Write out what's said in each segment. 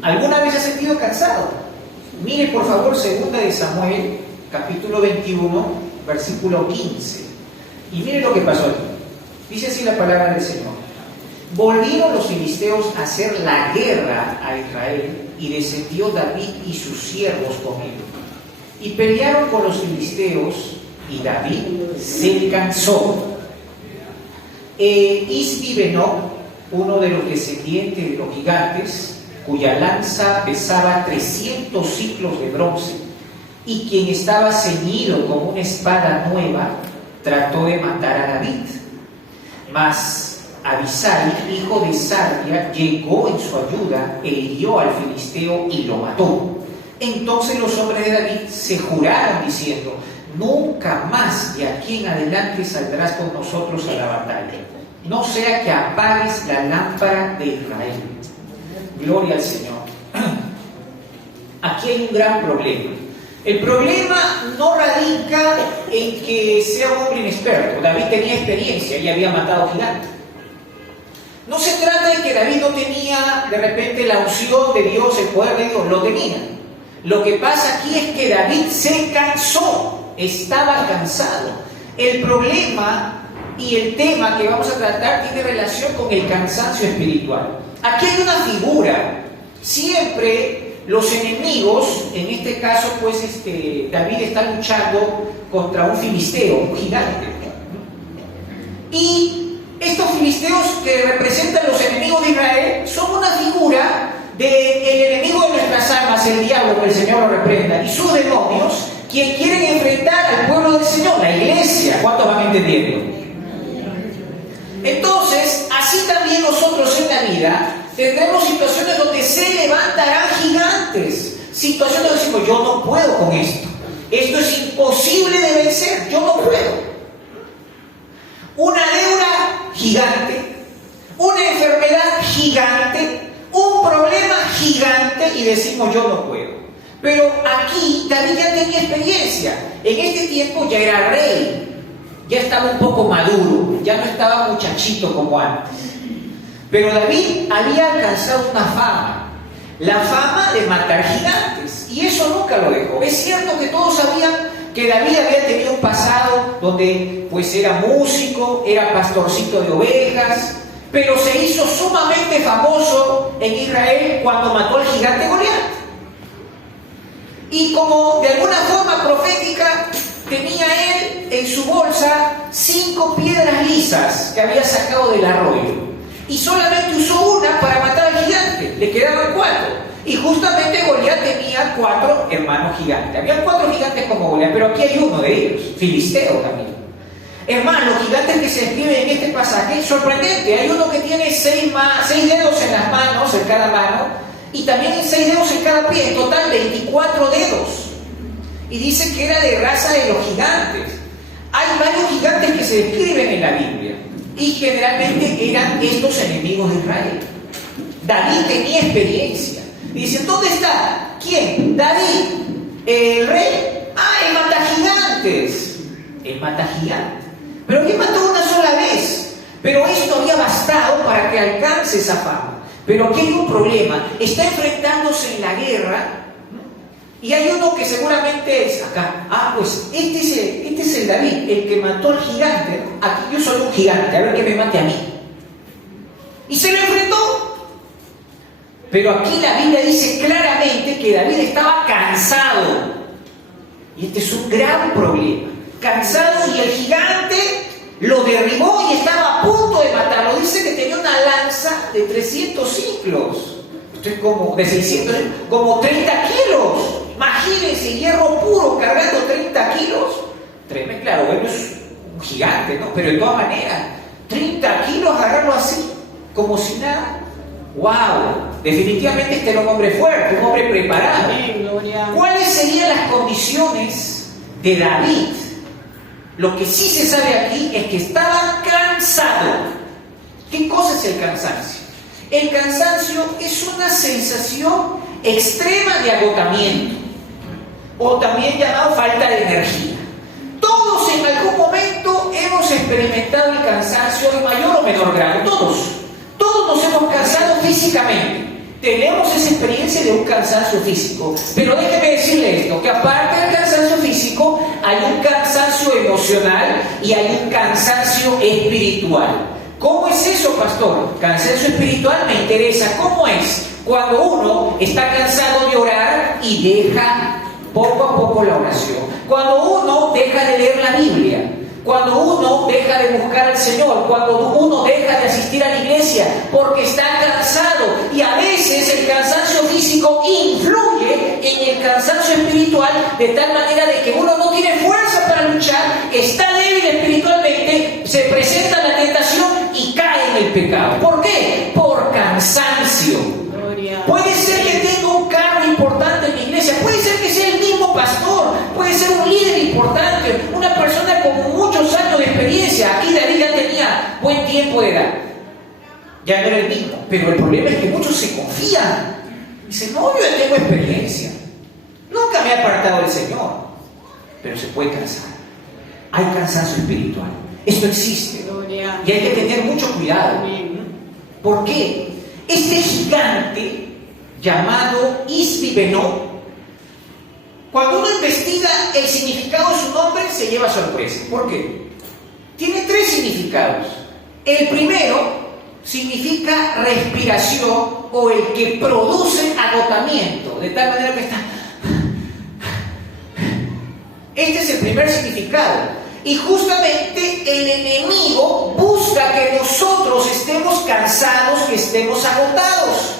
¿Alguna vez has sentido cansado? Mire por favor 2 de Samuel, capítulo 21, versículo 15. Y mire lo que pasó aquí. Dice así la palabra del Señor. Volvieron los filisteos a hacer la guerra a Israel, y descendió David y sus siervos con él. Y pelearon con los filisteos, y David se cansó. Isbi-Benob, uno de los descendientes de los gigantes, cuya lanza pesaba 300 ciclos de bronce, y quien estaba ceñido con una espada nueva, trató de matar a David. Mas Abisai, hijo de Sarvia, llegó en su ayuda e hirió al filisteo y lo mató. Entonces los hombres de David se juraron diciendo: nunca más de aquí en adelante saldrás con nosotros a la batalla, no sea que apagues la lámpara de Israel. Gloria al Señor. Aquí hay un gran problema. El problema no radica en que sea un hombre inexperto. David tenía experiencia y había matado gigantes. No se trata de que David no tenía de repente la unción de Dios, el poder de Dios, lo tenía. Lo que pasa aquí es que David se cansó, estaba cansado. El problema y el tema que vamos a tratar tiene relación con el cansancio espiritual. Aquí hay una figura. Siempre los enemigos, en este caso pues David está luchando contra un filisteo, un gigante. Y estos filisteos que representan los enemigos de Israel son una figura del enemigo de nuestras almas, el diablo, que el Señor lo reprenda, y sus demonios, quienes quieren enfrentar al pueblo del Señor, la iglesia. ¿Cuántos van entendiendo? Entonces, así también nosotros en la vida tendremos situaciones donde se levantarán gigantes, situaciones donde decimos: yo no puedo con esto es imposible de vencer, yo no puedo. Una deuda gigante, una enfermedad gigante, un problema gigante, y decimos: yo no puedo. Pero aquí David ya tenía experiencia. En este tiempo ya era rey, ya estaba un poco maduro, ya no estaba muchachito como antes. Pero David había alcanzado una fama, la fama de matar gigantes, y eso nunca lo dejó. Es cierto que todos sabían que David había tenido un pasado donde pues era músico, era pastorcito de ovejas, pero se hizo sumamente famoso en Israel cuando mató al gigante Goliat. Y como de alguna forma profética, tenía él en su bolsa 5 piedras lisas que había sacado del arroyo, y solamente usó una para matar al gigante, le quedaban 4. Y justamente Goliat tenía 4 hermanos gigantes. Había 4 gigantes como Goliat, pero aquí hay uno de ellos, filisteo también. Hermanos, los gigantes que se describen en este pasaje es sorprendente. Hay uno que tiene 6 dedos en las manos, en cada mano, y también 6 dedos en cada pie, en total 24 dedos. Y dice que era de raza de los gigantes. Hay varios gigantes que se describen en la Biblia, y generalmente eran estos enemigos de Israel. David tenía experiencia. Dicen: ¿dónde está? ¿Quién? David, el rey. El matagigantes. El matagigantes. Pero él mató una sola vez. Pero esto había bastado para que alcance esa fama. Pero aquí hay un problema. Está enfrentándose en la guerra, y hay uno que seguramente es acá. Pues este es el David, el que mató al gigante. Aquí yo soy un gigante, a ver que me mate a mí. Y se lo enfrentó. Pero aquí la Biblia dice claramente que David estaba cansado. Y este es un gran problema. Cansado, y el gigante lo derribó y estaba a punto de matarlo. Dice que tenía una lanza de 300 ciclos. Esto es como de 600, como 30 kilos. Imagínense, hierro puro cargando 30 kilos. Tremendo, claro, bueno, es un gigante, ¿no? Pero de todas maneras, 30 kilos agarrarlo así, como si nada. ¡Wow! Definitivamente este era un hombre fuerte, un hombre preparado. ¿Cuáles serían las condiciones de David? Lo que sí se sabe aquí es que estaba cansado. ¿Qué cosa es el cansancio? El cansancio es una sensación extrema de agotamiento, o también llamado falta de energía. Todos en algún momento hemos experimentado el cansancio en mayor o menor grado. Todos nos hemos cansado físicamente. tenemos esa experiencia de un cansancio físico. Pero déjeme decirle esto, que aparte del cansancio físico, hay un cansancio emocional y hay un cansancio espiritual. ¿Cómo es eso, pastor? Cansancio espiritual me interesa. ¿Cómo es? Cuando uno está cansado de orar y deja poco a poco la oración. Cuando uno deja de leer la Biblia. Cuando uno deja de buscar al Señor, cuando uno deja de asistir a la iglesia porque está cansado, y a veces el cansancio físico influye en el cansancio espiritual de tal manera de que uno no tiene fuerza para luchar, está débil espiritualmente, se presenta la tentación y cae en el pecado. ¿Por qué? Por cansancio. Puede ser que tenga un cargo importante en la iglesia, puede ser que sea el mismo pastor, puede ser un líder importante, una persona con muchos años de experiencia. Aquí David ya tenía buen tiempo de edad, ya no era el mismo, pero el problema es que muchos se confían, dicen, no, yo ya tengo experiencia, nunca me he apartado del Señor, pero se puede cansar. Hay cansancio espiritual, esto existe y hay que tener mucho cuidado. ¿Por qué? Este gigante llamado Isbi-Benob, cuando uno investiga el significado de su nombre, se lleva sorpresa. ¿Por qué? Tiene 3 significados. El primero significa respiración o el que produce agotamiento, de tal manera que está... Este es el primer significado. Y justamente el enemigo busca que nosotros estemos cansados, que estemos agotados,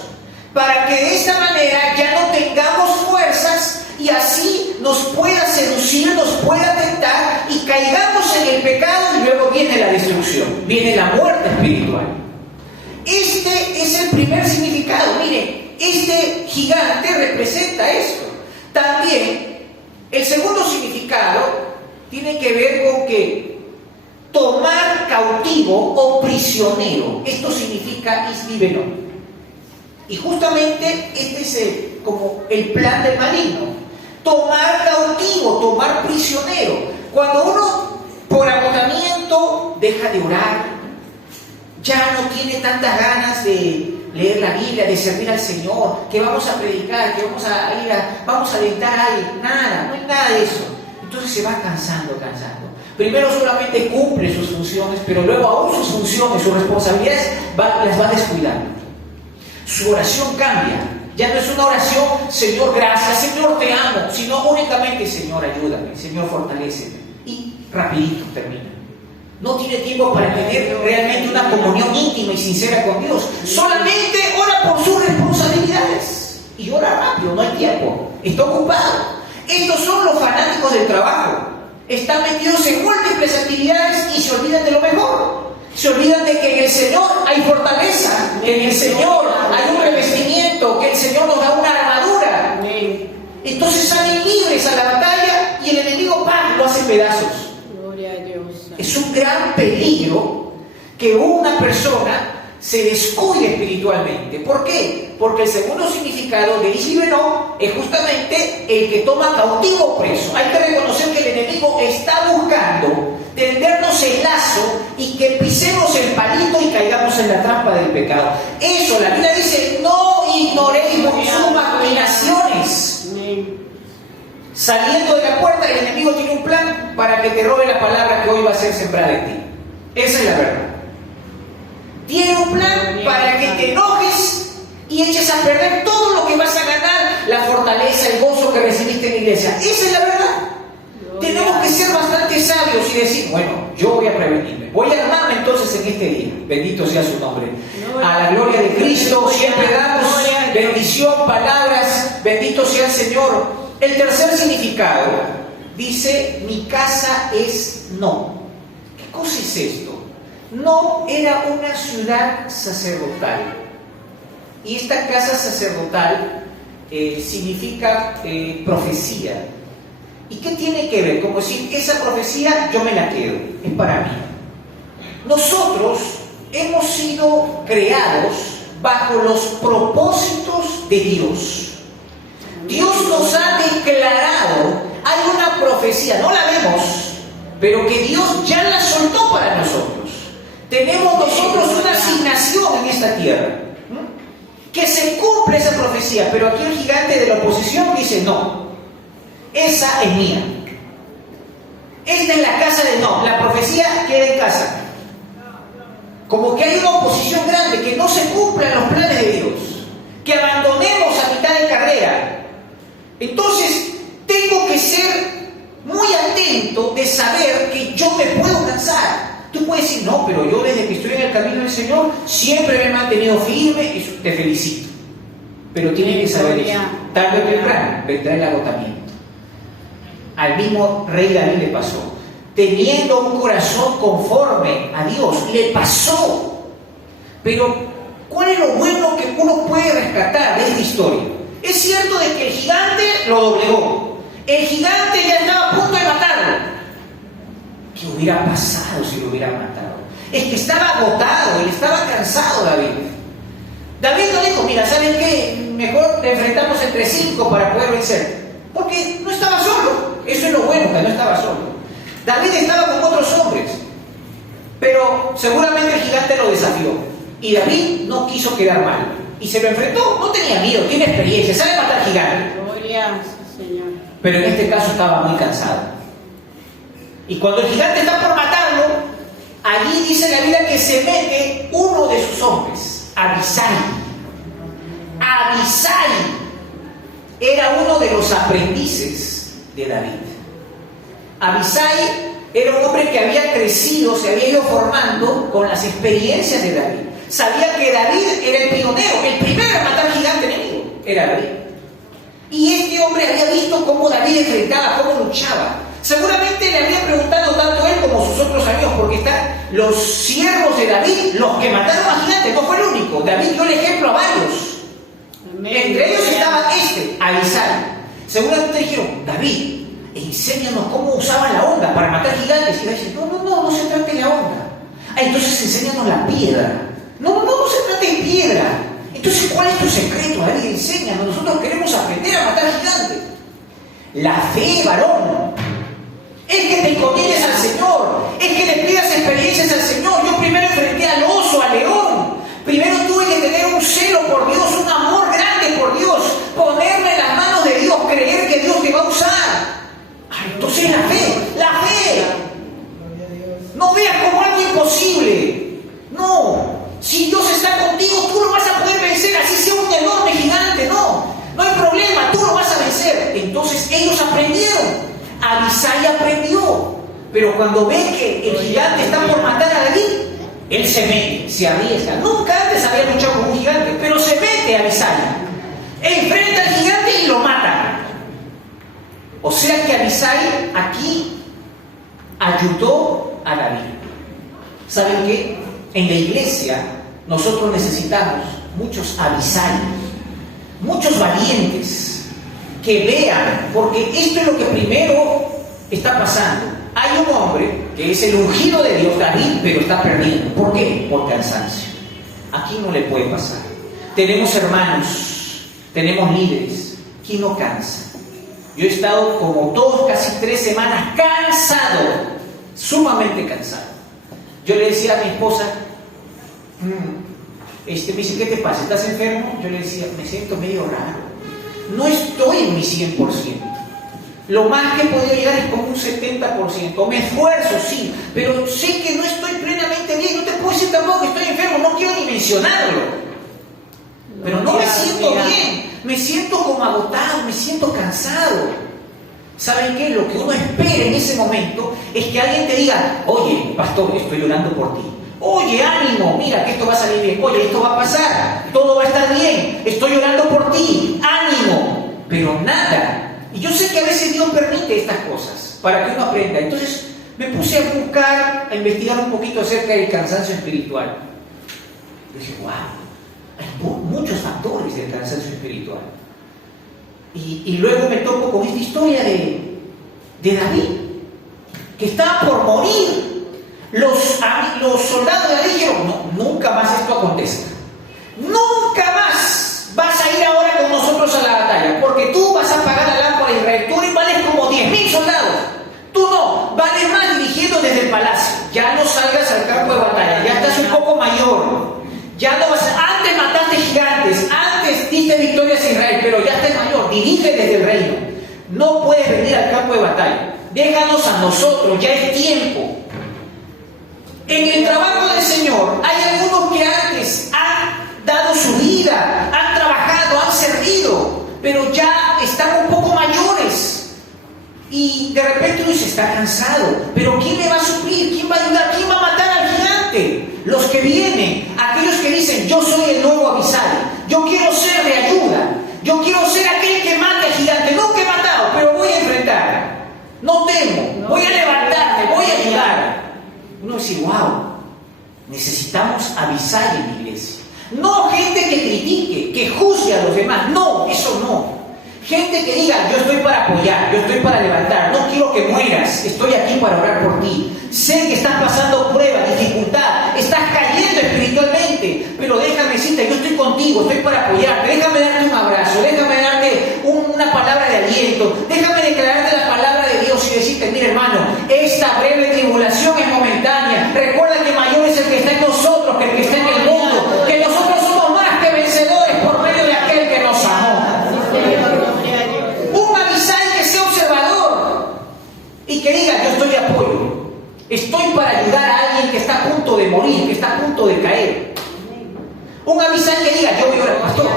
para que de esta manera ya no tengamos fuerzas y así nos pueda seducir, nos pueda tentar y caigamos en el pecado, y luego viene la destrucción, viene la muerte espiritual. Este es el primer significado. Miren, este gigante representa esto. También el segundo significado tiene que ver con que tomar cautivo o prisionero. Esto significa Isbi-Benob. Y justamente este es como el plan del maligno. Tomar cautivo, tomar prisionero. Cuando uno por agotamiento deja de orar, ya no tiene tantas ganas de leer la Biblia, de servir al Señor, que vamos a predicar, que vamos a alentar a alguien, nada, no hay nada de eso. Entonces se va cansando. Primero solamente cumple sus funciones, pero luego aún sus funciones, sus responsabilidades las va descuidando. Su oración cambia. Ya no es una oración, Señor, gracias, Señor, te amo, sino únicamente, Señor, ayúdame, Señor, fortaléceme. Y rapidito termina. No tiene tiempo para tener realmente una comunión íntima y sincera con Dios. Solamente ora por sus responsabilidades. Y ora rápido, no hay tiempo. Está ocupado. Estos son los fanáticos del trabajo. Están metidos en múltiples actividades y se olvidan de lo mejor. Se olvidan de que en el Señor hay fortaleza, que en el Señor hay un revestimiento, que el Señor nos da una armadura. Entonces salen libres a la batalla y el enemigo ¡pam!, lo hace pedazos. Gloria a Dios. Es un gran peligro que una persona se descuide espiritualmente. ¿Por qué? Porque el segundo significado de Isbi-Benob es justamente el que toma cautivo o preso. Hay que reconocer que el enemigo está buscando tendernos el lazo y que pisemos el palito y caigamos en la trampa del pecado. Eso, la Biblia dice, no ignoréis sus maquinaciones. Saliendo de la puerta, el enemigo tiene un plan para que te robe la palabra que hoy va a ser sembrada en ti. Esa es la verdad. Tiene un plan para que te enojes y eches a perder todo lo que vas a ganar, la fortaleza, el gozo que recibiste en la iglesia. Esa es la verdad. Tenemos que ser bastante sabios y decir, bueno, yo voy a prevenirme. Voy a armarme entonces en este día. Bendito sea su nombre. A la gloria de Cristo siempre damos bendición, palabras. Bendito sea el Señor. El tercer significado dice, mi casa es No. ¿Qué cosa es esto? No era una ciudad sacerdotal. Y esta casa sacerdotal significa profecía. ¿Y qué tiene que ver? Como decir, esa profecía yo me la quedo, es para mí. Nosotros hemos sido creados bajo los propósitos de Dios. Dios nos ha declarado, hay una profecía, no la vemos, pero que Dios ya la soltó para nosotros. Tenemos nosotros una asignación en esta tierra. que se cumple esa profecía, pero aquí el gigante de la oposición dice, no, esa es mía. Esta es la casa de no, la profecía queda en casa. Como que hay una oposición grande, que no se cumplan los planes de Dios, que abandonemos a mitad de carrera. Entonces, tengo que ser muy atento de saber que yo me puedo cansar. Tú puedes decir, no, pero yo desde que estoy en el camino del Señor siempre me he mantenido firme y te felicito. Pero tienes que saber eso. Tarde o temprano vendrá el agotamiento. Al mismo rey David le pasó. Teniendo un corazón conforme a Dios, le pasó. Pero, ¿cuál es lo bueno que uno puede rescatar de esta historia? Es cierto de que el gigante lo doblegó. El gigante ya estaba a punto de matarlo. ¿Qué hubiera pasado si lo hubiera matado? Es que estaba agotado, él estaba cansado, David. David no dijo, mira, ¿saben qué? Mejor le enfrentamos entre 5 para poder vencer. Porque no estaba solo. Eso es lo bueno, que no estaba solo. David estaba con otros hombres. Pero seguramente el gigante lo desafió. Y David no quiso quedar mal. Y se lo enfrentó. No tenía miedo, tiene experiencia, sabe matar gigantes. Gloria, Señor. Pero en este caso estaba muy cansado. Y cuando el gigante está por matarlo, allí dice la Biblia que se mete uno de sus hombres, Abisai. Abisai era uno de los aprendices de David. Abisai era un hombre que había crecido, se había ido formando con las experiencias de David. Sabía que David era el pionero, el primero en matar al gigante enemigo, era David. Y este hombre había visto cómo David enfrentaba, cómo luchaba. Seguramente le había preguntado tanto él como sus otros amigos, porque están los siervos de David, los que mataron a gigantes, no fue el único. David dio el ejemplo a varios. Amén. Entre ellos estaba Abisai. Seguramente dijeron, David, enséñanos cómo usaban la onda para matar gigantes. Y David dice, no se trate de la onda. Entonces enséñanos la piedra. No se trate de piedra. Entonces, ¿cuál es tu secreto, David? Enséñanos, nosotros queremos aprender a matar gigantes. La fe, varón. Es que te encomiendes al Señor, es que le pidas experiencias al Señor. Yo primero enfrenté al oso, al león. Primero tuve que tener un celo por Dios, un amor grande por Dios, ponerme en las manos de Dios, creer que Dios te va a usar. Entonces la fe. No veas como algo imposible. No, si Dios está contigo, tú lo vas a poder vencer, así sea un enorme gigante. No hay problema, tú lo vas a vencer. Entonces ellos aprendieron. Abisai aprendió, pero cuando ve que el gigante está por matar a David, él se mete, se arriesga. Nunca antes había luchado con un gigante, pero se mete a Abisai, enfrenta al gigante y lo mata. O sea que Abisai aquí ayudó a David. ¿Saben qué? En la iglesia nosotros necesitamos muchos Abisai, muchos valientes que vean, porque esto es lo que primero está pasando. Hay un hombre que es el ungido de Dios, David, pero está perdiendo. ¿Por qué? Por cansancio. Aquí no le puede pasar. Tenemos hermanos, tenemos líderes. ¿Quién no cansa? Yo he estado como 2, casi 3 semanas cansado, sumamente cansado. Yo le decía a mi esposa, me dice, ¿qué te pasa? ¿Estás enfermo? Yo le decía, me siento medio raro. No estoy en mi 100%. Lo más que he podido llegar es como un 70%. Me esfuerzo, sí, pero sé que no estoy plenamente bien. No te puedo decir tampoco que estoy enfermo, no quiero ni mencionarlo. Pero no me siento bien, me siento como agotado, me siento cansado. ¿Saben qué? Lo que uno espera en ese momento es que alguien te diga, oye, pastor, estoy orando por ti. Oye, ánimo, mira que esto va a salir bien. Oye, esto va a pasar, todo va a estar bien. Estoy orando por ti, ánimo. Pero nada. Y yo sé que a veces Dios permite estas cosas para que uno aprenda. Entonces me puse a buscar, a investigar un poquito acerca del cansancio espiritual. Y dije, wow, hay muchos factores del cansancio espiritual. Y luego me topo con esta historia de David, que estaba por morir. Los soldados de David dijeron, no, nunca más esto acontezca. Nunca más vas a ir ahora con nosotros a la batalla, porque tú vas a pagar al arco de Israel. Tú vales como 10.000 soldados. Tú no, vales más dirigiendo desde el palacio. Ya no salgas al campo de batalla, ya estás un poco mayor. Ya no vas, antes mataste gigantes, diste victorias a Israel, pero ya estás mayor, dirige desde el reino. No puedes venir al campo de batalla. Déjanos a nosotros, ya es tiempo. En el trabajo del Señor hay algunos que antes han dado su vida, han trabajado, han servido, pero ya están un poco mayores. Y de repente uno se está cansado. Pero ¿quién me va a suplir? ¿Quién va a ayudar? ¿Quién va a matar al gigante? Los que vienen, aquellos que dicen, yo soy el nuevo Abisai, yo quiero ser de ayuda, yo quiero ser aquel que mate al gigante. Nunca he matado, pero voy a enfrentar. No temo, voy a levantarme, voy a ayudar. Uno dice, wow, necesitamos Abisai en la iglesia. No gente que critique, que juzgue a los demás. No, eso no. Gente que diga, yo estoy para apoyar, yo estoy para levantar, no quiero que mueras, estoy aquí para orar por ti. Sé que estás pasando pruebas, dificultad, estás cayendo espiritualmente, pero déjame decirte, yo estoy contigo, estoy para apoyarte, déjame darte un abrazo, déjame darte una palabra de aliento, déjame declararte la palabra de Dios y decirte, mira hermano, esta breve tribulación es momentánea, recuerda que mayor es el que está en nosotros que el que está en el mundo, que nosotros somos más que vencedores por medio de aquel que nos amó. Y que diga, yo estoy de apoyo, estoy para ayudar a alguien que está a punto de morir, que está a punto de caer. Un Abisai que diga, yo voy a orar, pastor,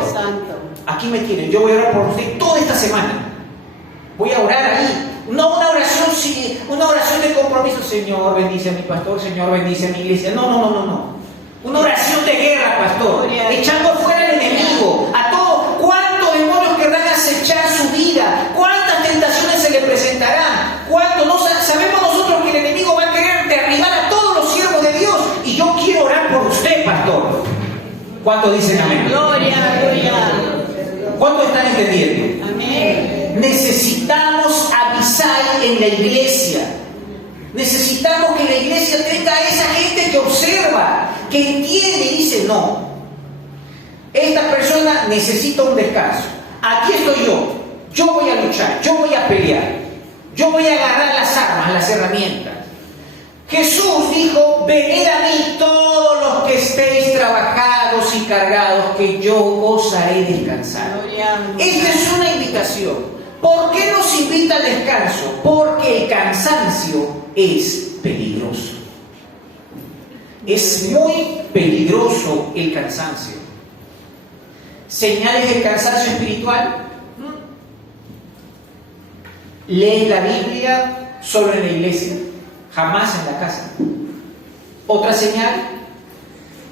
aquí me tienen, yo voy a orar por usted toda esta semana. Voy a orar ahí, no una oración de compromiso, Señor bendice a mi pastor, Señor bendice a mi iglesia. No. Una oración de guerra, pastor, echando fuera al enemigo, a todos. ¿Cuántos demonios querrán acechar su vida? ¿Cuántas tentaciones se le presentarán? ¿Cuánto? No sabemos nosotros que el enemigo va a querer derribar a todos los siervos de Dios. Y yo quiero orar por usted, pastor. ¿Cuántos dicen amén? Gloria. ¿Cuántos están entendiendo? Amén. Necesitamos Abisai en la iglesia. Necesitamos que la iglesia tenga a esa gente que observa, que entiende y dice, no, esta persona necesita un descanso. Aquí estoy yo voy a luchar, yo voy a pelear, yo voy a agarrar las armas, las herramientas. Jesús dijo, venid a mí todos los que estéis trabajados y cargados, que yo os haré descansar. Esta es una invitación. ¿Por qué nos invita al descanso? Porque el cansancio es peligroso. Es muy peligroso el cansancio. ¿Señales del cansancio espiritual? ¿Lees la Biblia solo en la iglesia? Jamás en la casa. Otra señal,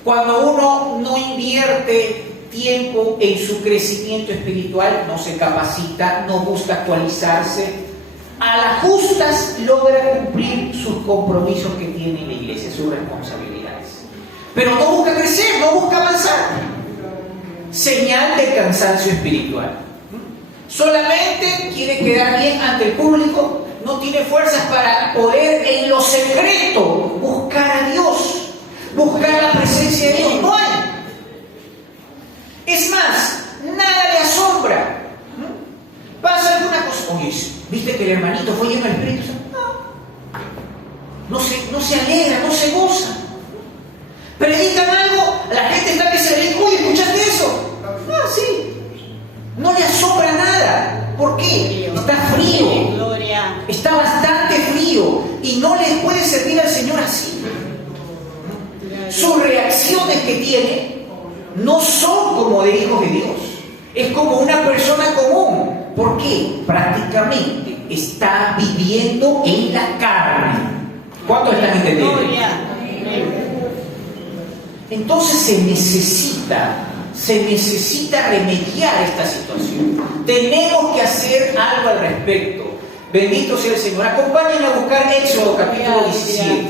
cuando uno no invierte tiempo en su crecimiento espiritual, no se capacita, no busca actualizarse, a las justas logra cumplir sus compromisos que tiene en la iglesia, sus responsabilidades. Pero no busca crecer, no busca avanzar. Señal de cansancio espiritual. Solamente quiere quedar bien ante el público, no tiene fuerzas para poder en lo secreto buscar a Dios, buscar la presencia de Dios. No hay. Es más, nada le asombra. Pasa alguna cosa. Oye, ¿viste que el hermanito fue lleno del Espíritu Santo? No se alegra, no se goza. Predican algo, la gente está que se ríe. Oye, ¿escuchaste eso? Sí. No le asombra nada. ¿Por qué? Está frío. Está bastante frío. Y no le puede servir al Señor así. Sus reacciones que tiene no son como de hijos de Dios. Es como una persona común. ¿Por qué? Prácticamente está viviendo en la carne. ¿Cuántos están entendiendo? Entonces se necesita remediar esta situación. Tenemos que hacer algo al respecto. Bendito sea el Señor. Acompáñenme a buscar Éxodo capítulo 17.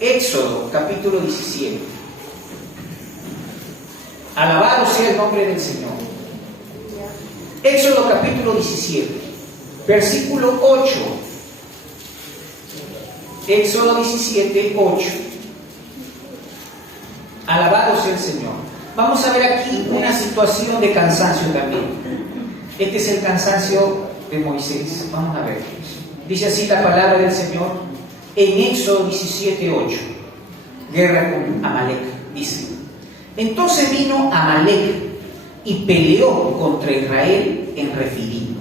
Éxodo capítulo 17. Alabado sea el nombre del Señor. Éxodo capítulo 17, versículo 8. Éxodo 17, 8. Alabado sea el Señor. Vamos a ver aquí una situación de cansancio también. Este es el cansancio de Moisés. Vamos a ver. Dice así la palabra del Señor en Éxodo 17, 8. Guerra con Amalek. Dice: Entonces vino Amalec y peleó contra Israel en Refidim.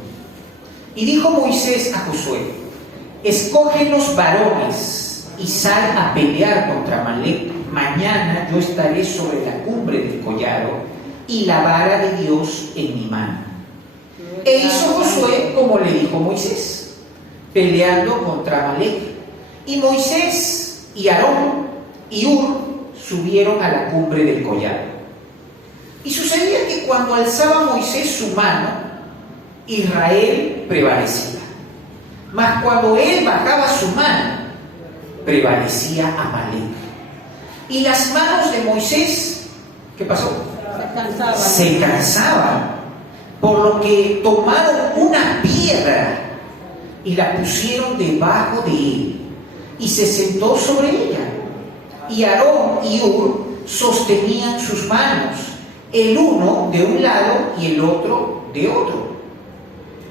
Y dijo Moisés a Josué: escoge los varones y sal a pelear contra Amalec. Mañana yo estaré sobre la cumbre del collado y la vara de Dios en mi mano. E hizo Josué como le dijo Moisés, peleando contra Amalec. Y Moisés y Aarón y Hur subieron a la cumbre del collado. Y sucedía que cuando alzaba Moisés su mano, Israel prevalecía. Mas cuando él bajaba su mano, prevalecía Amalec. Y las manos de Moisés, ¿qué pasó? Se cansaban, por lo que tomaron una piedra y la pusieron debajo de él, y se sentó sobre ella. Y Aarón y Hur sostenían sus manos, el uno de un lado y el otro de otro.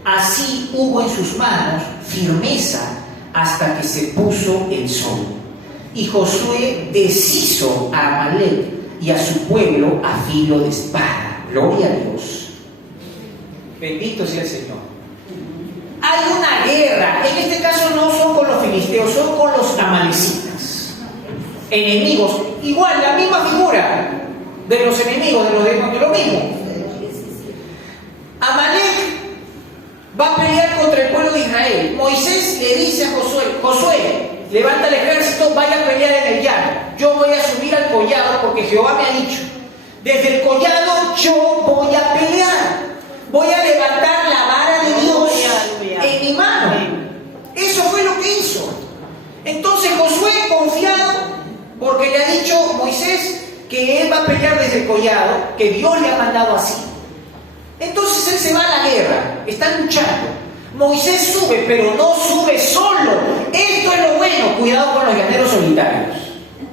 Así hubo en sus manos firmeza hasta que se puso el sol. Y Josué deshizo a Amalec y a su pueblo a filo de espada. Gloria a Dios. Bendito sea el Señor. Hay una guerra. En este caso no son con los filisteos, son con los amalecitas. Enemigos. Igual, la misma figura de los enemigos, de lo mismo. Amalec va a pelear contra el pueblo de Israel. Moisés le dice a Josué: Josué, levanta el ejército, vaya a pelear en el llano. Yo voy a subir al collado porque Jehová me ha dicho: desde el collado yo voy a pelear. Voy a levantar la vara de Dios en mi mano. Eso fue lo que hizo. Entonces Josué, confiado, porque le ha dicho Moisés que él va a pelear desde el collado, que Dios le ha mandado así. Entonces él se va a la guerra, están luchando. Moisés sube, pero no sube solo. Esto es lo bueno. Cuidado con los llaneros solitarios.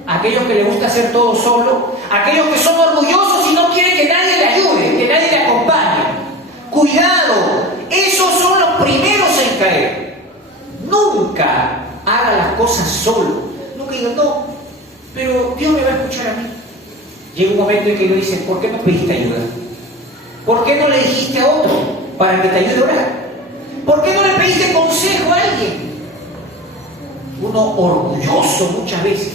Aquellos que les gusta hacer todo solo, aquellos que son orgullosos y no quieren que nadie le ayude, que nadie le acompañe. Cuidado, esos son los primeros en caer. Nunca haga las cosas solo. Nunca diga: no, pero Dios me va a escuchar a mí. Llega un momento en que Dios dice: ¿por qué no pediste ayuda? ¿Por qué no le dijiste a otro para que te ayude a orar? ¿Por qué no le pediste consejo a alguien? Uno orgulloso muchas veces.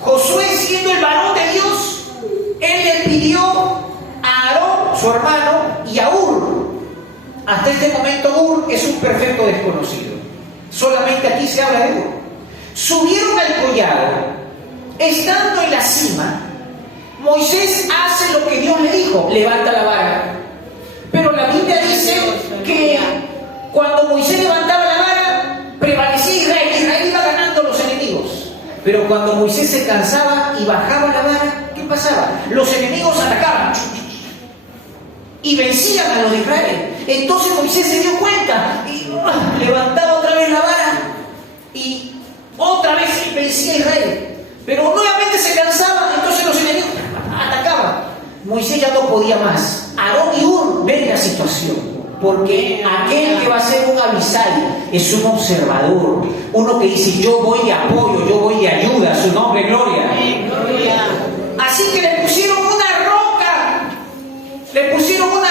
Josué, siendo el varón de Dios, él le pidió a Aarón, su hermano, y a Hur. Hasta este momento Hur es un perfecto desconocido. Solamente aquí se habla de Hur. Subieron al collado. Estando en la cima, Moisés hace lo que Dios le dijo: levanta la vara. Pero la Biblia dice que cuando Moisés levantaba la vara, prevalecía Israel. Israel iba ganando a los enemigos. Pero cuando Moisés se cansaba y bajaba la vara, ¿qué pasaba? Los enemigos atacaban y vencían a los de Israel. Entonces Moisés se dio cuenta y levantaba otra vez la vara y otra vez vencía a Israel. Pero nuevamente se cansaba, entonces los enemigos atacaban. Moisés ya no podía más. Aarón y Hur ven la situación, porque aquel que va a ser un Abisai es un observador, uno que dice: yo voy de apoyo, yo voy de ayuda, su nombre, gloria. Así que le pusieron una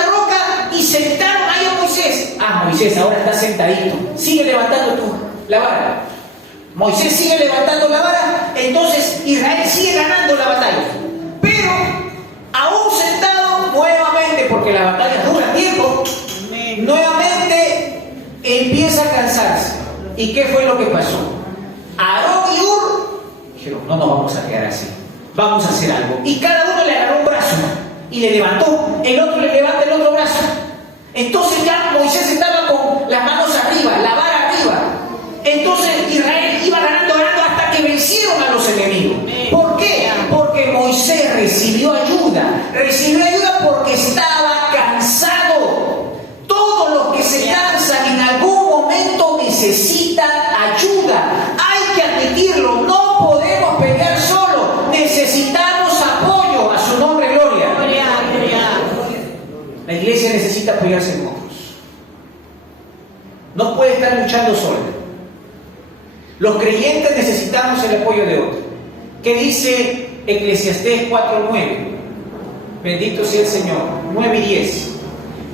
roca y sentaron ahí a Moisés. Moisés ahora está sentadito, sigue levantando tú la vara. Moisés sigue levantando la vara, entonces Israel sigue ganando la batalla. Pero aún sentado, nuevamente, porque la batalla dura tiempo, nuevamente empieza a cansarse. ¿Y qué fue lo que pasó? Aarón y Hur dijeron: no nos vamos a quedar así, vamos a hacer algo. Y cada uno le agarró un brazo y le levantó, el otro le levanta el otro brazo. Entonces ya Moisés estaba con las manos arriba, la vara arriba. Entonces Israel iba ganando hasta que vencieron a los enemigos. ¿Por qué? Porque Moisés recibió ayuda porque estaba cansado. Todos los que se cansan en algún momento necesitan ayuda. Hay que admitirlo, no podemos pelear solo, necesitamos apoyo. A su nombre, gloria. La iglesia necesita apoyarse en otros. No puede estar luchando solo. Los creyentes necesitamos el apoyo de otros. ¿Qué dice Eclesiastés 4:9? Bendito sea el Señor. 9 y 10.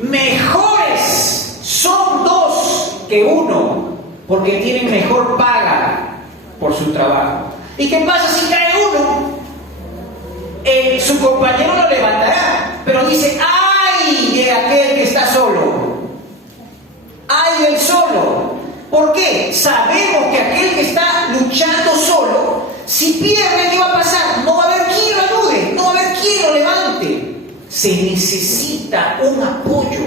Mejores son dos que uno, porque tienen mejor paga por su trabajo. ¿Y qué pasa si cae uno? Su compañero lo levantará, pero dice: ¡ay de aquel que está solo! ¡Ay del solo! ¿Por qué? Sabemos que aquel que está luchando solo, si pierde, ¿qué va a pasar? No va a haber quien lo ayude, no va a haber quien lo levante. Se necesita un apoyo.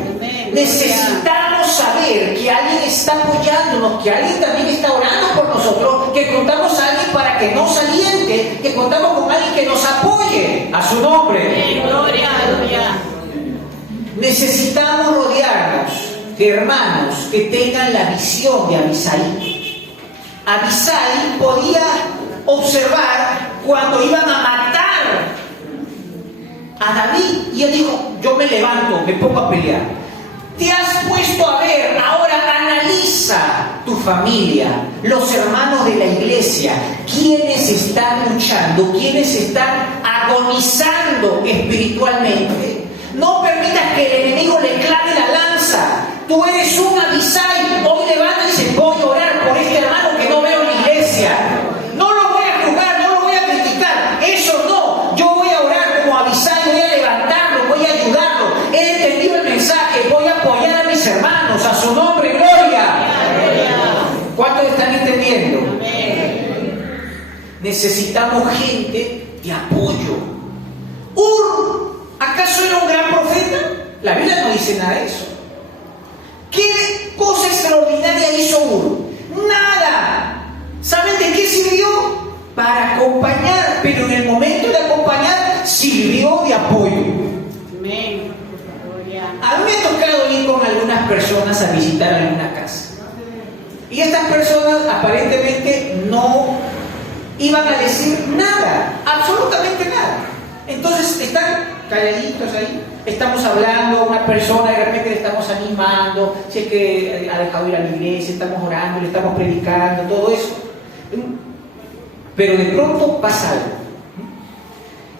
Necesitamos saber que alguien está apoyándonos, que alguien también está orando por nosotros, que contamos a alguien para que nos aliente, que contamos con alguien que nos apoye. A su nombre. Gloria, gloria. Necesitamos rodearnos de hermanos que tengan la visión de Abisai. Abisai podía observar cuando iban a matar a David y él dijo: yo me levanto, me pongo a pelear. Te has puesto a ver, ahora analiza tu familia, los hermanos de la iglesia, quienes están luchando, quienes están agonizando espiritualmente. No permitas que el enemigo le clave la lanza. Tú eres un Abisai. Hoy levanta y dice: voy a orar por este hermano que no veo en la iglesia. No lo voy a juzgar, no lo voy a criticar. Eso no. Yo voy a orar como Abisai, voy a levantarlo, voy a ayudarlo. He entendido el mensaje, voy a apoyar a mis hermanos. A su nombre, gloria. ¿Cuántos están entendiendo? Necesitamos gente de apoyo. ¿Acaso era un gran profeta? La Biblia no dice nada de eso. ¿Qué cosa extraordinaria hizo Ur? Nada. ¿Saben de qué sirvió? Para acompañar, pero en el momento de acompañar sirvió de apoyo. Amén. A mí me ha tocado ir con algunas personas a visitar alguna casa. Y estas personas aparentemente no iban a decir nada, absolutamente nada. Entonces están calladitos ahí, estamos hablando a una persona, de repente le estamos animando, si es que ha dejado ir a la iglesia, estamos orando, le estamos predicando, todo eso. Pero de pronto pasa algo.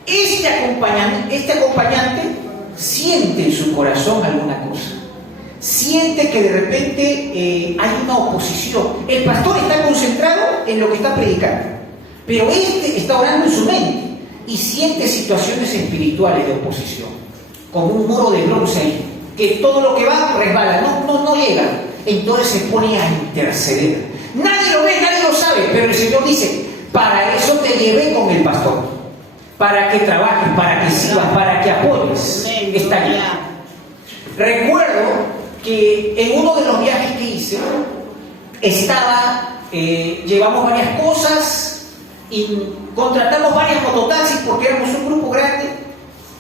Este acompañante siente en su corazón alguna cosa. Siente que de repente hay una oposición. El pastor está concentrado en lo que está predicando, pero este está orando en su mente y siente situaciones espirituales de oposición, como un muro de bronce ahí, que todo lo que va resbala, no llega. Entonces se pone a interceder. Nadie lo ve, nadie lo sabe, pero el Señor dice: para eso te llevé con el pastor, para que trabajes, para que sirvas, para que apoyes. Está ahí. Recuerdo que en uno de los viajes que hice, llevamos varias cosas y contratamos varias mototaxis porque éramos un grupo grande.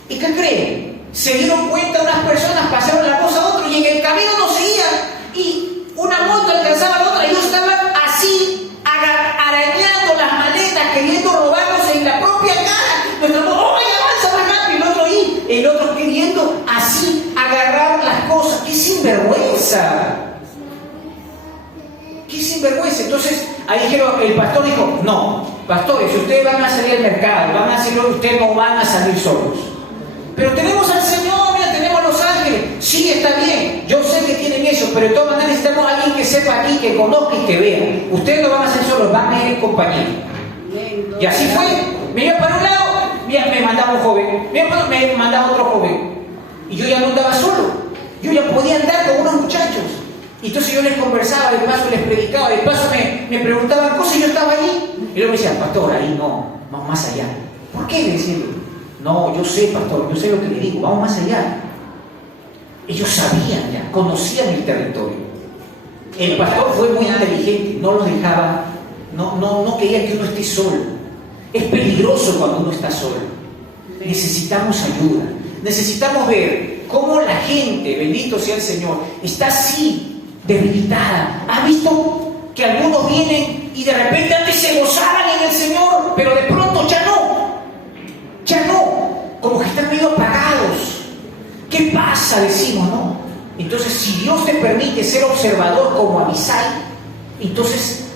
¿Y qué creen? Se dieron cuenta unas personas, pasaron la cosa a otro y en el camino nos seguían y una moto alcanzaba a la otra y yo estaba así arañando las maletas, queriendo robarnos en la propia cara. Nuestro moto: ¡oye, avanza más rápido! El otro ahí, el otro queriendo así agarrar las cosas. ¡Qué sinvergüenza! ¡Qué sinvergüenza! Entonces ahí dijeron, el pastor dijo: no, pastores, si ustedes van a salir al mercado, van a hacerlo, ustedes no van a salir solos. Pero tenemos al Señor, mira, tenemos a los ángeles. Sí, está bien, yo sé que tienen eso, pero de todas maneras necesitamos a alguien que sepa aquí, que conozca y que vea. Ustedes no van a ser solos, van a ir en compañía. Y así fue. Me iba para un lado, mira, me mandaba un joven, me mandaba otro joven. Y yo ya no andaba solo, yo ya podía andar con unos muchachos. Y entonces yo les conversaba, de paso les predicaba, de paso me preguntaban cosas y yo estaba ahí. Y luego me decían: pastor, ahí no, vamos más allá. ¿Por qué? Le decía: no, yo sé, pastor, yo sé lo que le digo, vamos más allá. Ellos sabían ya, conocían el territorio. El pastor fue muy inteligente, no los dejaba, no quería que uno esté solo. Es peligroso cuando uno está solo. Necesitamos ayuda, necesitamos ver cómo la gente, bendito sea el Señor, está así, debilitada. ¿Ha visto que algunos vienen y de repente antes se gozaban en el Señor, pero de pronto ya no, como que están medio apagados? ¿Qué pasa? Decimos, ¿no? Entonces, si Dios te permite ser observador como Abisai, entonces,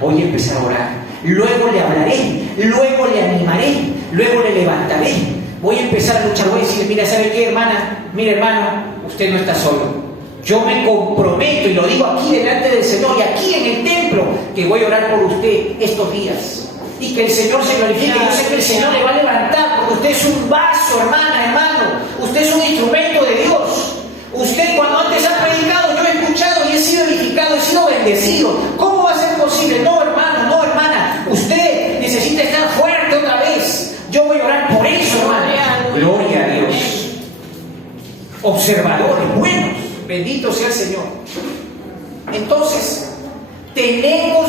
voy a empezar a orar, luego le hablaré, luego le animaré, luego le levantaré, voy a empezar a luchar, voy a decirle, mira, ¿sabe qué, hermana? Mira, hermano, usted no está solo. Yo me comprometo, y lo digo aquí delante del Señor y aquí en el templo, que voy a orar por usted estos días. Y que el Señor se glorifique. Yo sé que el Señor le va a levantar, porque usted es un vaso, hermana, hermano. Usted es un instrumento de Dios. Usted, cuando antes ha predicado, yo he escuchado y he sido edificado, he sido bendecido. ¿Cómo va a ser posible? No, hermano, no, hermana. Usted necesita estar fuerte otra vez. Yo voy a orar por eso, hermana. Gloria a Dios. Observadores buenos. Bendito sea el Señor. Entonces, tenemos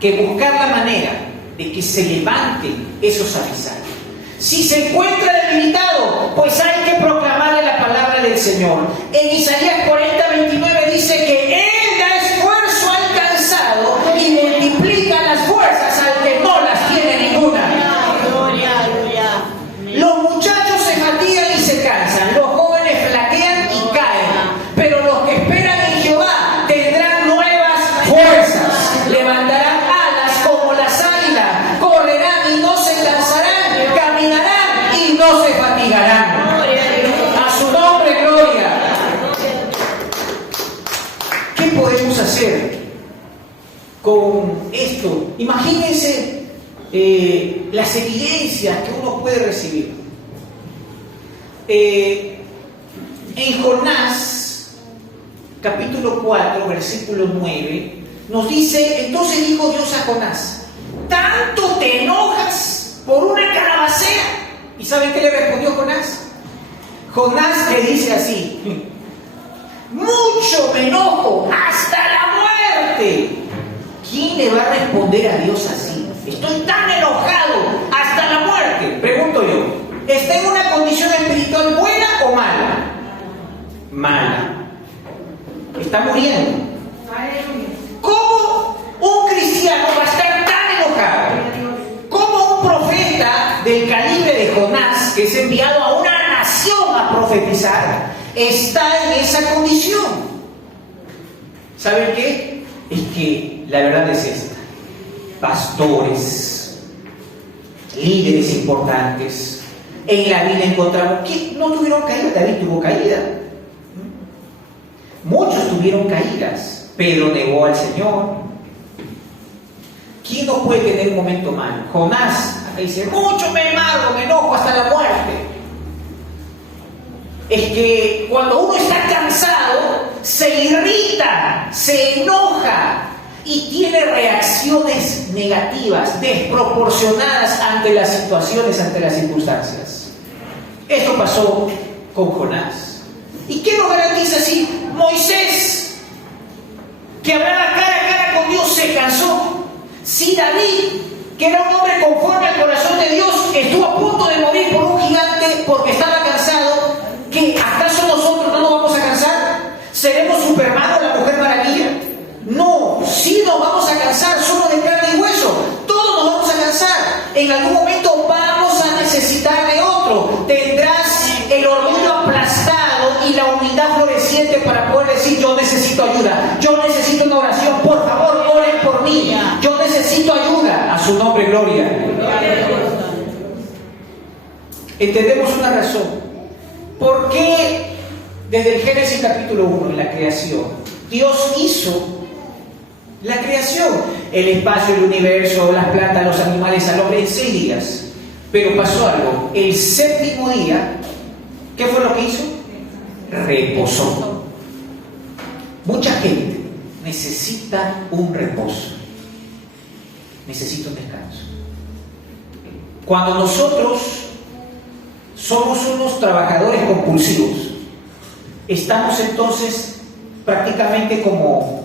que buscar la manera de que se levanten esos avisarios. Si se encuentra debilitado, pues hay que proclamarle la palabra del Señor. En Isaías 40:29 dice que Él da esfuerzo al cansado y multiplica las fuerzas al que no las tiene ninguna. Gloria, gloria. Los muchachos se fatigan y se cansan, los jóvenes flaquean y caen, pero los que esperan en Jehová tendrán nuevas fuerzas, levantarán alas como las águilas, correrán y no se cansarán, caminarán y no se fatigarán. A su nombre, gloria. ¿Qué podemos hacer con esto? Imagínense las evidencias que uno puede recibir. En Jonás, capítulo 4, versículo 9, nos dice, entonces dijo Dios a Jonás, ¿tanto te enojas por una calabacera? ¿Y saben qué le respondió Jonás? Jonás le dice así, mucho me enojo, hasta la muerte. ¿Quién le va a responder a Dios así? Estoy tan enojado, hasta la muerte. Pregunto yo, ¿está en una condición espiritual buena o mala? Mala. Está muriendo. ¿Cómo un cristiano va a estar tan enojado? ¿Cómo un profeta del calibre de Jonás, que es enviado a una nación a profetizar, está en esa condición? ¿Saben qué? Es que la verdad es esta. Pastores, líderes importantes, en la vida encontramos que no tuvieron caída. David tuvo caída. Muchos tuvieron caídas, pero negó al Señor. ¿Quién no puede tener un momento malo? Jonás dice, mucho me amargo, me enojo hasta la muerte. Es que cuando uno está cansado, se irrita, se enoja y tiene reacciones negativas, desproporcionadas ante las situaciones, ante las circunstancias. Esto pasó con Jonás. ¿Y qué nos garantiza si Moisés, que hablaba cara a cara con Dios, se cansó? Si David, que era un hombre conforme al corazón de Dios, estuvo a punto de morir por un gigante porque estaba cansado, ¿qué? ¿Acaso nosotros no nos vamos a cansar? ¿Seremos Superman o la Mujer Maravilla? No, sí nos vamos a cansar, somos de carne y hueso, todos nos vamos a cansar. En algún momento vamos a necesitar de otro. Tendrás el orgullo aplastado y la humildad floreciente para poder decir, yo necesito ayuda, yo necesito una oración, por favor oren por mí, yo necesito ayuda. A su nombre, gloria. Entendemos una razón. ¿Por qué desde el Génesis capítulo 1, en la creación, Dios hizo la creación, el espacio, el universo, las plantas, los animales, al hombre en 6 días? Pero pasó algo. El séptimo día, ¿qué fue lo que hizo? Reposó. Mucha gente necesita un reposo, necesita un descanso. Cuando nosotros somos unos trabajadores compulsivos, estamos entonces prácticamente como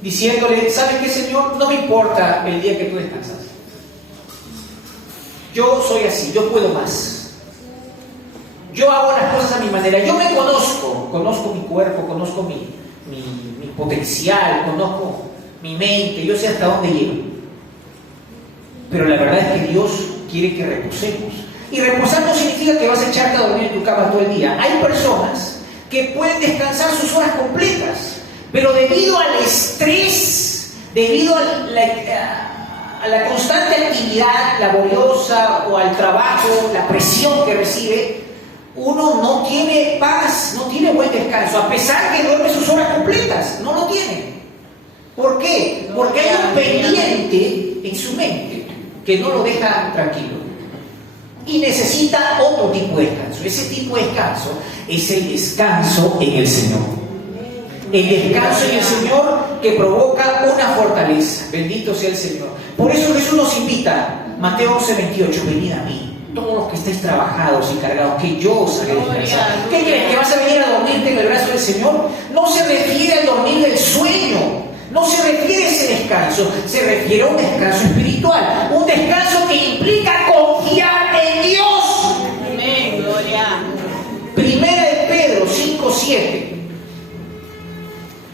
diciéndole, ¿sabe qué, Señor? No me importa el día que tú descansas. Yo soy así, yo puedo más. Yo hago las cosas a mi manera. Yo me conozco mi cuerpo, conozco mi potencial, conozco mi mente, yo sé hasta dónde llego. Pero la verdad es que Dios quiere que reposemos. Y reposar no significa que vas a echarte a dormir en tu cama todo el día. Hay personas que pueden descansar sus horas completas, pero debido al estrés, debido a a la constante actividad laboriosa o al trabajo, la presión que recibe, uno no tiene paz, no tiene buen descanso, a pesar que duerme sus horas completas, no lo tiene. ¿Por qué? Porque hay un pendiente en su mente que no lo deja tranquilo. Y necesita otro tipo de descanso. Ese tipo de descanso es el descanso en el Señor. El descanso en el Señor que provoca una fortaleza. Bendito sea el Señor. Por eso Jesús nos invita, Mateo 11:28, venid a mí, todos los que estáis trabajados y cargados, que yo os haré descansar. ¿Qué crees? ¿Que vas a venir a dormirte en el brazo del Señor? No se refiere al dormir del sueño. No se refiere a ese descanso, se refiere a un descanso espiritual, un descanso que implica confiar en Dios. Amén, gloria. Primera de Pedro 5:7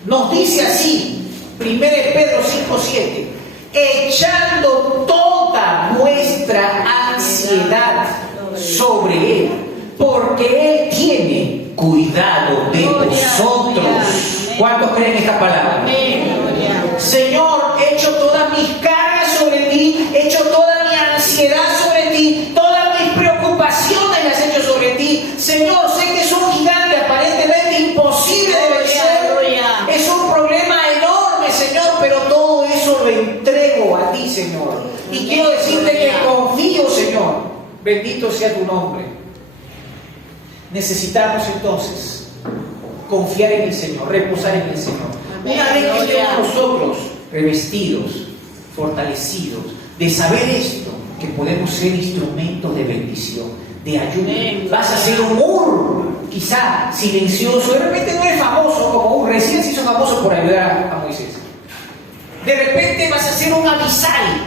nos dice así, Primera de Pedro 5:7, echando toda vuestra ansiedad sobre Él, porque Él tiene cuidado de vosotros. ¿Cuántos creen esta palabra? Señor, echo todas mis cargas sobre ti, echo toda mi ansiedad sobre ti, todas mis preocupaciones las echo sobre ti. Señor, sé que es un gigante aparentemente imposible de vencer, es un problema enorme, Señor, pero todo eso lo entrego a ti, Señor. Y quiero decirte que confío, Señor. Bendito sea tu nombre. Necesitamos entonces confiar en el Señor, reposar en el Señor. Una vez que estemos nosotros revestidos, fortalecidos, de saber esto, que podemos ser instrumentos de bendición, de ayuda. Vas a ser un Ur, quizá silencioso, de repente no eres famoso como Ur, recién se hizo famoso por ayudar a Moisés. De repente vas a ser un Abisai,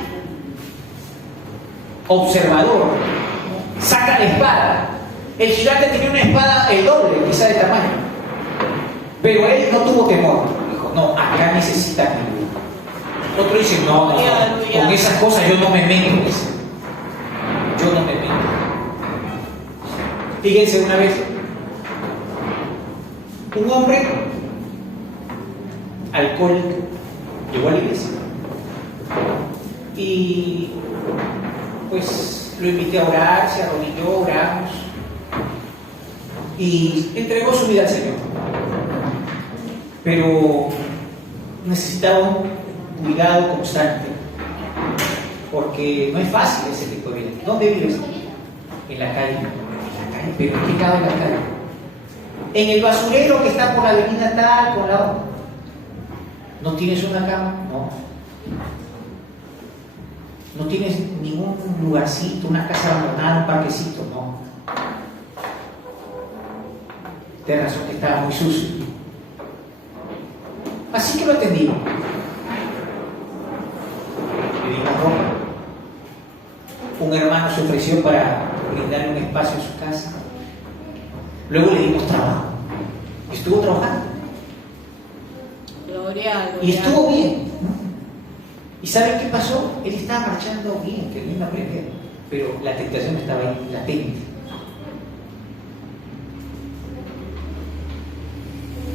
observador, saca la espada. El gigante tenía una espada el doble, quizá de tamaño, pero él no tuvo temor. No, acá necesitan ayuda. Otro dice, no, con esas cosas yo no me meto. Yo no me meto. Fíjense una vez, un hombre alcohólico llegó a la iglesia y pues lo invité a orar, se arrodilló, oramos y entregó su vida al Señor. Pero necesitaba un cuidado constante, porque no es fácil ese tipo de vida. ¿Dónde vives? En la calle. Pero ¿en qué cabe en la calle? En el basurero que está por la avenida tal, por la otra. ¿No tienes una cama? No. ¿No tienes ningún lugarcito, una casa abandonada, un parquecito? No. Tienes razón que estaba muy sucio. Así que lo atendimos. Le dimos ropa. Un hermano se ofreció para brindarle un espacio en su casa. Luego le dimos trabajo. Estuvo trabajando. Gloria. Y estuvo bien. ¿Y saben qué pasó? Él estaba marchando bien, queriendo aprender, pero la tentación estaba ahí, latente.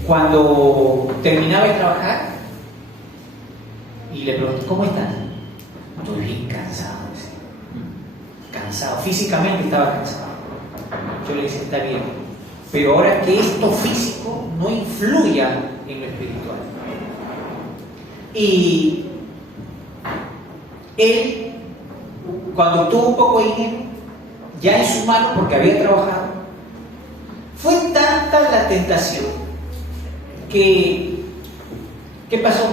Cuando terminaba de trabajar y le pregunté, ¿cómo estás? Estoy bien cansado. Cansado, físicamente estaba cansado. Yo le dije, está bien, pero ahora que esto físico no influya en lo espiritual. Y él, cuando tuvo un poco de dinero, ya en su mano, porque había trabajado, fue tanta la tentación que, ¿qué pasó?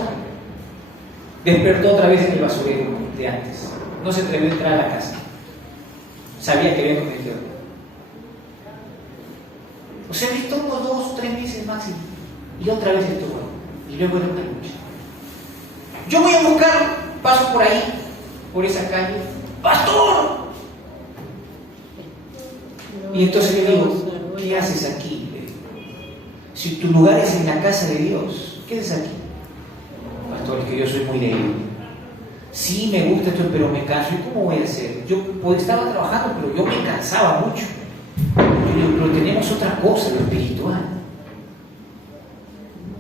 Despertó otra vez en el basurero de antes. No se atrevió a entrar a la casa. Sabía que había cometido. O sea, estuvo unos 2 o 3 meses máximo. Y otra vez estuvo. Y luego era una lucha. Yo voy a buscar, paso por ahí, por esa calle. ¡Pastor! Y entonces le digo, ¿qué haces aquí? Si tu lugar es en la casa de Dios, ¿qué haces aquí? Pastor, es que yo soy muy débil. Sí, me gusta esto, pero me canso. ¿Y cómo voy a hacer? Yo estaba trabajando, pero yo me cansaba mucho. Pero tenemos otra cosa, lo espiritual.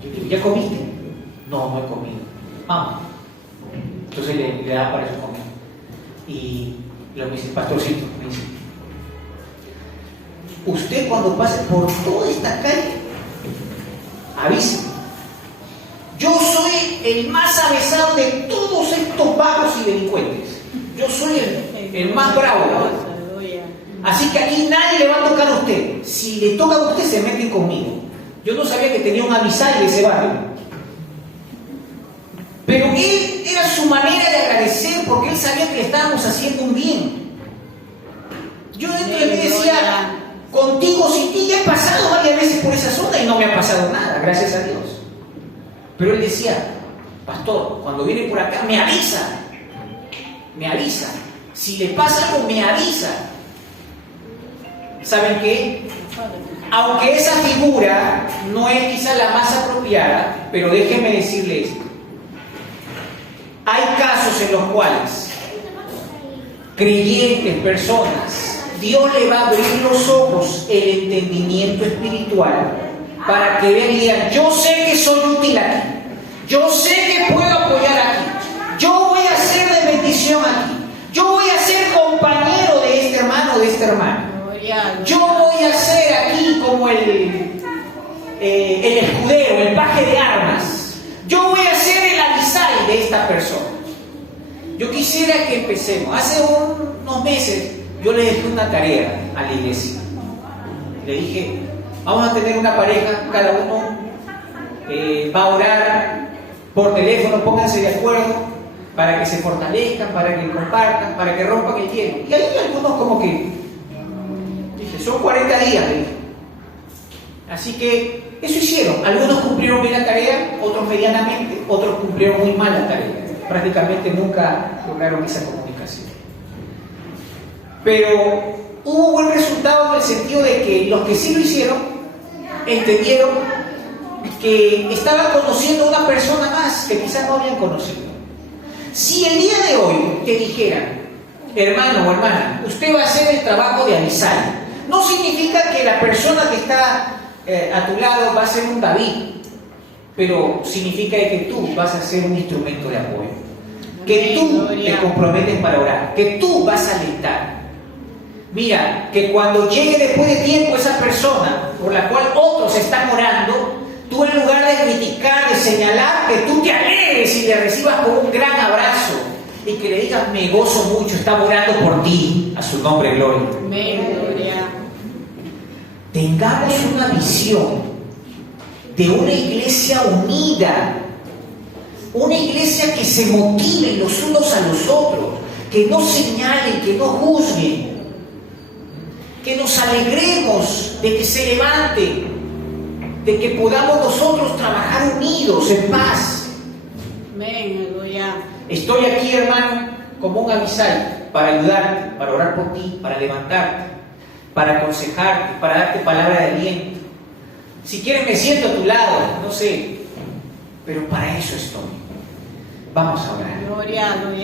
Yo digo, ¿ya comiste? No, no he comido. Vamos. Entonces le da para eso comer. Y lo me dice, pastorcito, me dice, usted cuando pase por toda esta calle, avise. Yo soy el más avesado de todos estos vagos y delincuentes. Yo soy el más bravo. Así que aquí nadie le va a tocar a usted. Si le toca a usted, se meten conmigo. Yo no sabía que tenía un avisal de ese barrio. Pero él era su manera de agradecer porque él sabía que le estábamos haciendo un bien. Yo dentro de mí decía, contigo, sin ti, ya he pasado varias veces por esa zona y no me ha pasado nada, gracias a Dios. Pero él decía, pastor, cuando viene por acá, me avisa. Me avisa. Si le pasa algo, me avisa. ¿Saben qué? Aunque esa figura no es quizá la más apropiada, pero déjenme decirles esto. Hay casos en los cuales creyentes, personas, Dios le va a abrir los ojos, el entendimiento espiritual, para que vean y digan, yo sé que soy útil aquí, yo sé que puedo apoyar aquí, yo voy a ser de bendición aquí, yo voy a ser compañero de este hermano o de esta hermana, yo voy a ser aquí como el escudero, el paje de armas, yo voy a ser el avisal de esta persona. Yo quisiera que empecemos. Hace unos meses yo le dejé una tarea a la iglesia. Le dije, vamos a tener una pareja, cada uno va a orar por teléfono, pónganse de acuerdo para que se fortalezcan, para que compartan, para que rompan el hielo. Y ahí algunos como que, dije, son 40 días, le dije. Así que eso hicieron. Algunos cumplieron bien la tarea, otros medianamente, otros cumplieron muy mal la tarea. Prácticamente nunca lograron esa comunicación. Pero hubo buen resultado en el sentido de que los que sí lo hicieron entendieron que estaban conociendo a una persona más que quizás no habían conocido. Si el día de hoy te dijeran, hermano o hermana, usted va a hacer el trabajo de avisar, no significa que la persona que está a tu lado va a ser un David, pero significa que tú vas a ser un instrumento de apoyo, que tú te comprometes para orar, que tú vas a alentar. Mira, que cuando llegue después de tiempo esa persona por la cual otros están orando, tú en lugar de criticar, de señalar, que tú te alegres y le recibas con un gran abrazo y que le digas, me gozo mucho, está orando por ti, a su nombre gloria. Amén, gloria. Tengamos una visión de una iglesia unida, una iglesia que se motive los unos a los otros, que no señalen, que no juzguen, que nos alegremos de que se levante, de que podamos nosotros trabajar unidos, en paz. Amén, aleluya. Estoy aquí, hermano, como un avisal, para ayudarte, para orar por ti, para levantarte, para aconsejarte, para darte palabra de aliento. Si quieres me siento a tu lado, no sé, pero para eso estoy. Vamos a orar. Gloria, gloria.